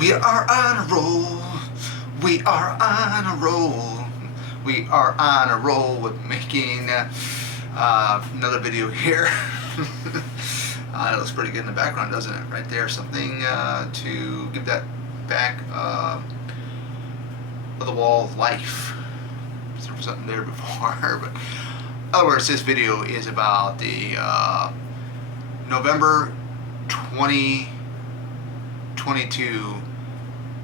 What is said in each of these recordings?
We are on a roll. We are on a roll. We are on a roll with making another video here. It looks pretty good in the background, doesn't it? Right there, something to give that back of the wall of life. There was something there before, but in other words, this video is about the November 2022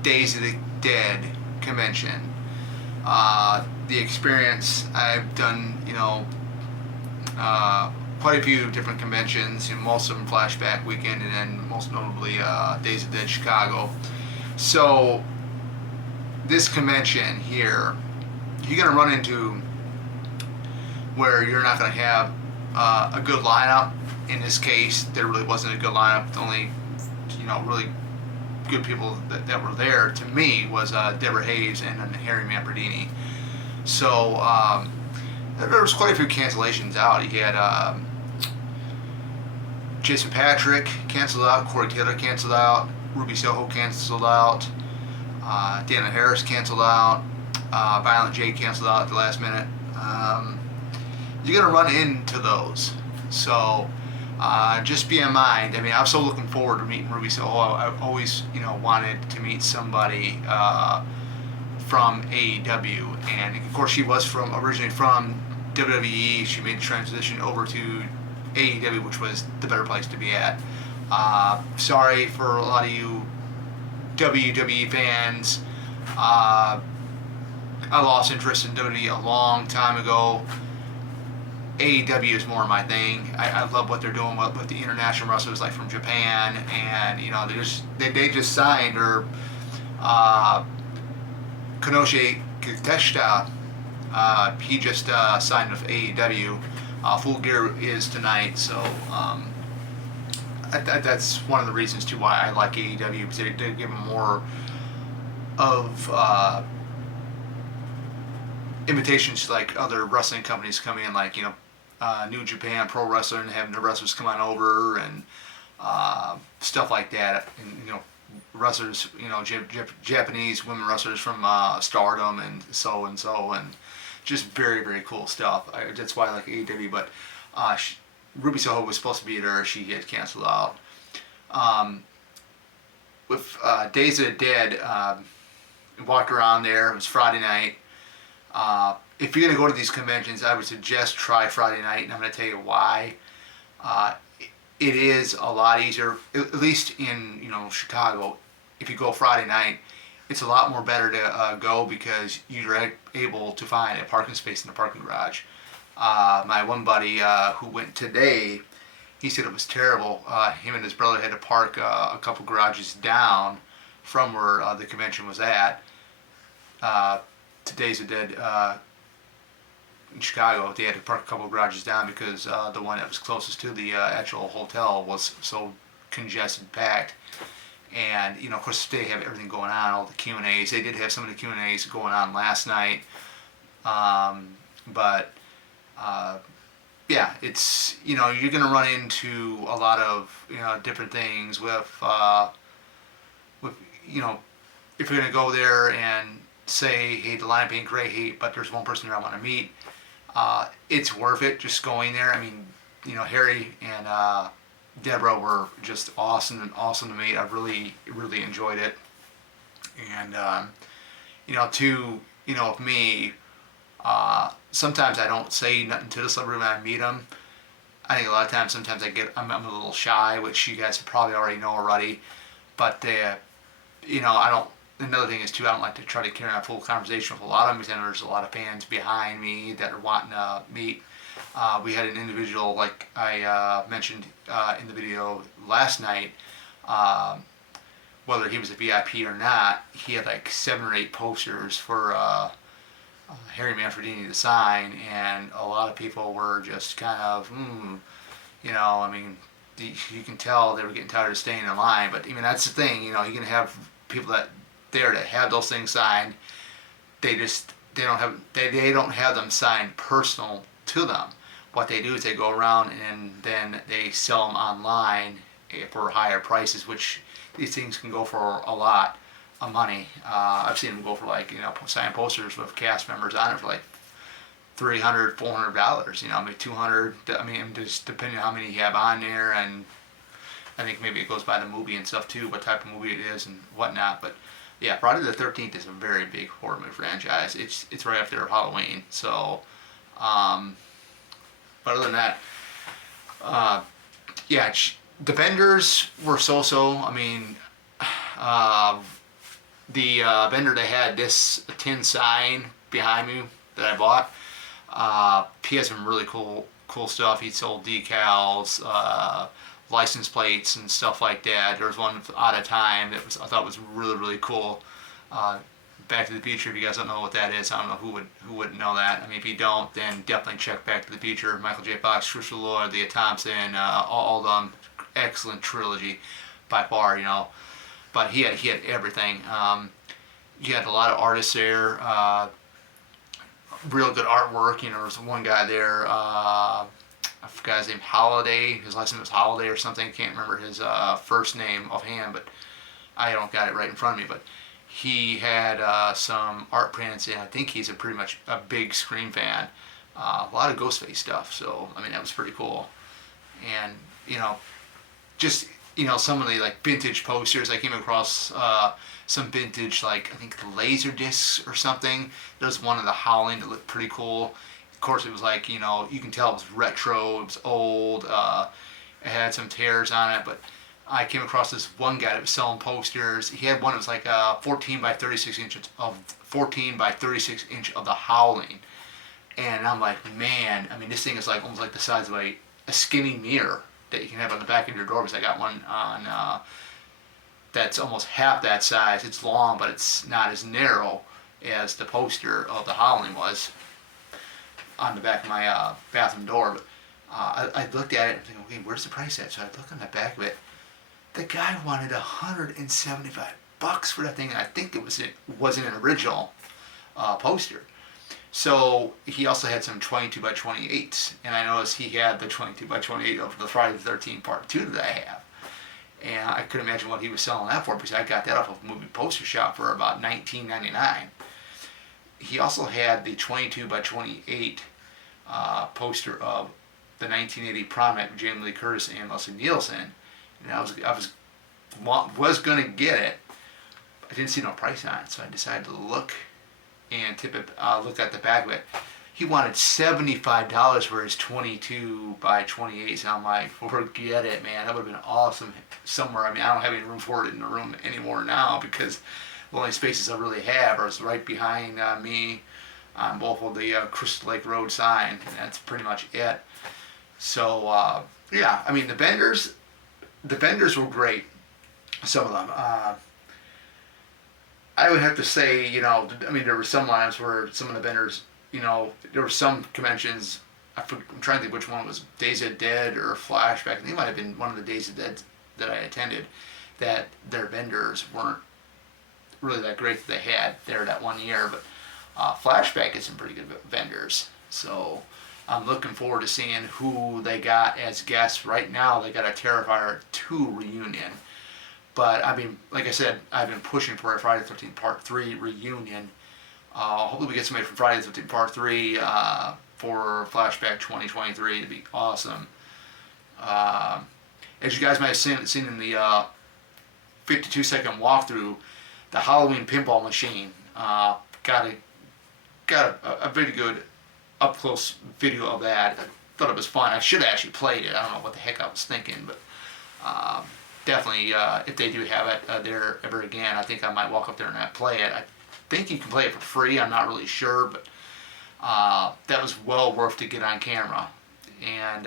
Days of the Dead convention. The experience, I've done, quite a few different conventions, most of them Flashback Weekend, and then most notably Days of the Dead Chicago. So this convention here, you're going to run into where you're not going to have a good lineup. In this case, there really wasn't a good lineup. The only, really good people that were there to me was Deborah Hayes and Harry Mamperdini. So there was quite a few cancellations out. You had Jason Patrick canceled out, Corey Taylor canceled out, Ruby Soho canceled out, Dana Harris canceled out, Violent J canceled out at the last minute. You're going to run into those. So just be in mind. I mean, I'm so looking forward to meeting Ruby Soho. I've always, wanted to meet somebody from AEW, and of course she was originally from WWE. She made the transition over to AEW, which was the better place to be at. Sorry for a lot of you WWE fans. I lost interest in WWE a long time ago. AEW is more my thing. I love what they're doing with the international wrestlers, like from Japan, and they just signed, or Konoshi Kikuteshita, he just signed with AEW. Full Gear is tonight, so that's one of the reasons too why I like AEW, because they give them more of invitations, like other wrestling companies come in, like New Japan Pro Wrestling, and having the wrestlers come on over and stuff like that, and wrestlers, Japanese women wrestlers from Stardom and so, and just very, very cool stuff. That's why I like AEW. But Ruby Soho was supposed to be there. She had canceled out. With Days of the Dead, walked around there. It was Friday night. If you're going to go to these conventions, I would suggest try Friday night, and I'm going to tell you why. It is a lot easier, at least in Chicago. If you go Friday night, it's a lot more better to go, because you're able to find a parking space in the parking garage. My one buddy who went today, he said it was terrible. Him and his brother had to park a couple garages down from where the convention was at. Days of Dead in Chicago, they had to park a couple of garages down, because the one that was closest to the actual hotel was so congested, packed. And of course, they have everything going on, all the Q&As. They did have some of the Q&As going on last night, but yeah, it's you're going to run into a lot of different things with if you're going to go there and say, hey, the lineup ain't great, but there's one person here I want to meet. It's worth it just going there. I mean, Harry and Deborah were just awesome to meet. I really, really enjoyed it. And with me, sometimes I don't say nothing to the celebrity when I meet them. I think a lot of times, sometimes I'm a little shy, which you guys probably already know already. But I don't. Another thing is too, I don't like to try to carry on a full conversation with a lot of them, because there's a lot of fans behind me that are wanting to meet. We had an individual, like I mentioned in the video last night, whether he was a VIP or not, he had like 7 or 8 posters for Harry Manfredini to sign, and a lot of people were just kind of, I mean, you can tell they were getting tired of staying in line. But I mean, that's the thing, you can have people that have those things signed. They don't have them signed personal to them. What they do is they go around and then they sell them online for higher prices, which these things can go for a lot. of money. I've seen them go for like, sign posters with cast members on it for like $300, $400. I mean, 200. I mean, just depending on how many you have on there, and I think maybe it goes by the movie and stuff too, what type of movie it is and whatnot. But yeah, Friday the 13th is a very big horror movie franchise. It's right after Halloween. So, but other than that, uh, yeah, the vendors were so-so. I mean, uh, the vendor that had this tin sign behind me that I bought, he has some really cool stuff. He sold decals, license plates, and stuff like that. There was one out of time that I thought was really cool. Back to the Future. If you guys don't know what that is, I don't know who wouldn't know that. I mean, if you don't, then definitely check Back to the Future. Michael J. Fox, Christopher Lloyd, Leah Thompson, all of them, excellent trilogy by far. But he had everything. You had a lot of artists there. Real good artwork. There was one guy there. I forgot his name. Holiday. His last name was Holiday or something. Can't remember his first name offhand, but I don't got it right in front of me. But he had some art prints, and I think he's pretty much a big Scream fan. A lot of Ghostface stuff. So I mean, that was pretty cool. And just some of the like vintage posters. I came across some vintage, like I think laser discs or something. There was one of the Howling that looked pretty cool. Of course, it was like you can tell it was retro. It was old. It had some tears on it, but I came across this one guy that was selling posters. He had one that was like 14 by 36 inches of 14 by 36 inch of the Howling, and I'm like, man, I mean, this thing is like almost like the size of a skinny mirror that you can have on the back of your door, because I got one on that's almost half that size. It's long, but it's not as narrow as the poster of the Howling was on the back of my bathroom door. But I looked at it and thinking, okay, where's the price at? So I looked on the back of it. The guy wanted $175 for that thing, and I think wasn't an original poster. So he also had some 22 by 28s, and I noticed he had the 22 by 28 of the Friday the 13th Part 2 that I have. And I couldn't imagine what he was selling that for, because I got that off of a movie poster shop for about $19.99. He also had the 22 by 28 poster of the 1980 Prom Night with Jamie Lee Curtis and Leslie Nielsen, and I was gonna get it. I didn't see no price on it, so I decided to look and look at the back of it. He wanted $75 for his 22 by 28, and I'm like, forget it, man. That would have been awesome somewhere. I mean, I don't have any room for it in the room anymore now, because the only spaces I really have are right behind me on both of the Crystal Lake Road sign, and that's pretty much it. So yeah, I mean, the vendors were great. Some of them. I would have to say, I mean, there were some lines where some of the vendors, there were some conventions. I'm trying to think which one was Days of the Dead or Flashback. I think it might have been one of the Days of the Dead that I attended, that their vendors weren't really that great that they had there that one year. But Flashback is some pretty good vendors. So I'm looking forward to seeing who they got as guests. Right now, they got a Terrifier 2 reunion. But I mean, like I said, I've been pushing for a Friday the 13th Part 3 reunion. Hopefully we get somebody from Friday the 13th Part 3 for Flashback 2023. It'd be awesome. As you guys might have seen in the 52-second walkthrough, the Halloween pinball machine got a very good up-close video of that. I thought it was fun. I should have actually played it. I don't know what the heck I was thinking, but definitely, if they do have it there ever again, I think I might walk up there and play it. I think you can play it for free. I'm not really sure, but that was well worth to get on camera. And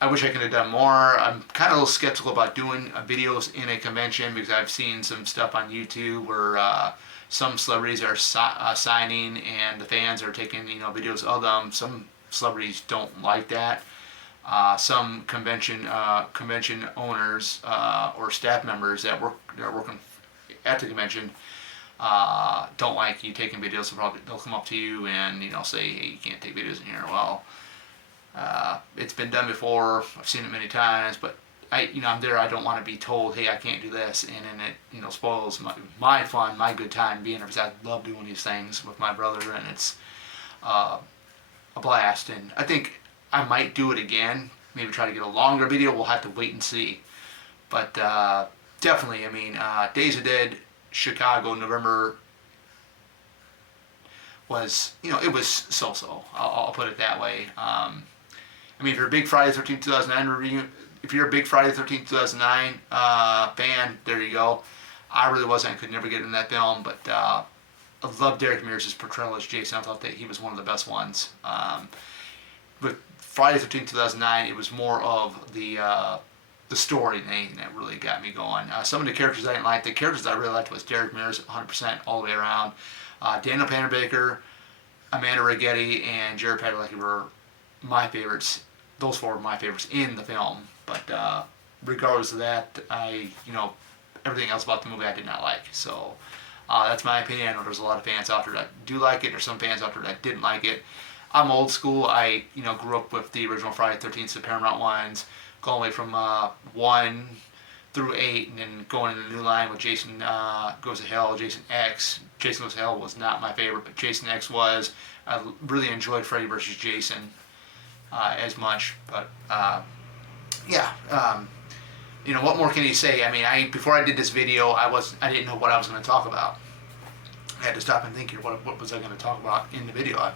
I wish I could have done more. I'm kind of a little skeptical about doing videos in a convention, because I've seen some stuff on YouTube where some celebrities are signing and the fans are taking videos of them. Some celebrities don't like that. Some convention owners or staff members that are working at the convention don't like you taking videos. So they'll come up to you and say, hey, you can't take videos in here. Well, it's been done before. I've seen it many times, but I'm there. I don't want to be told, hey, I can't do this, and then it spoils my fun, my good time being there. Because I love doing these things with my brother, and it's a blast. And I think I might do it again. Maybe try to get a longer video. We'll have to wait and see. But definitely, Days of Dead, Chicago, November was, it was so-so. I'll put it that way. If you're a big Friday the 13th 2009 review, if you're a big Friday the 13th 2009 fan, there you go. I really wasn't. I could never get in that film, but I love Derek Mears' portrayal as Jason. I thought that he was one of the best ones. With Friday the 13th 2009, it was more of the story than anything that really got me going. Some of the characters I didn't like. The characters I really liked was Derek Mears, 100% all the way around. Daniel Pannerbaker, Amanda Rigetti, and Jared Padalecki were my favorites. Those four were my favorites in the film. But regardless of that, everything else about the movie I did not like. So that's my opinion. I know there's a lot of fans out there that do like it. There's some fans out there that didn't like it. I'm old school. I grew up with the original Friday the 13th, the Paramount ones, going away from 1 through 8, and then going into the new line with Jason Goes to Hell, Jason X. Jason Goes to Hell was not my favorite, but Jason X was. I really enjoyed Freddy vs. Jason as much, but what more can you say? Before I did this video, I didn't know what I was going to talk about. I had to stop and think here, what was I going to talk about in the video?